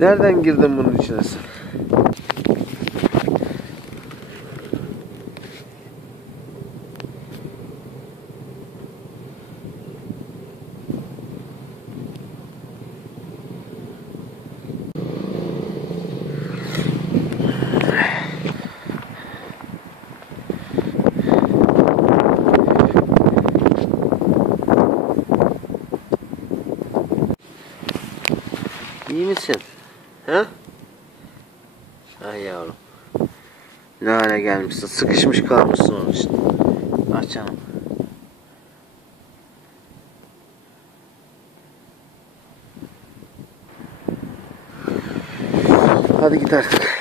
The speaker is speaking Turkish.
Nereden girdin bunun içine sen? İyi misin? Ha? Ay yavrum. Ne hale gelmişsin? Sıkışmış kalmışsın onun için. Aç canım. Hadi git artık.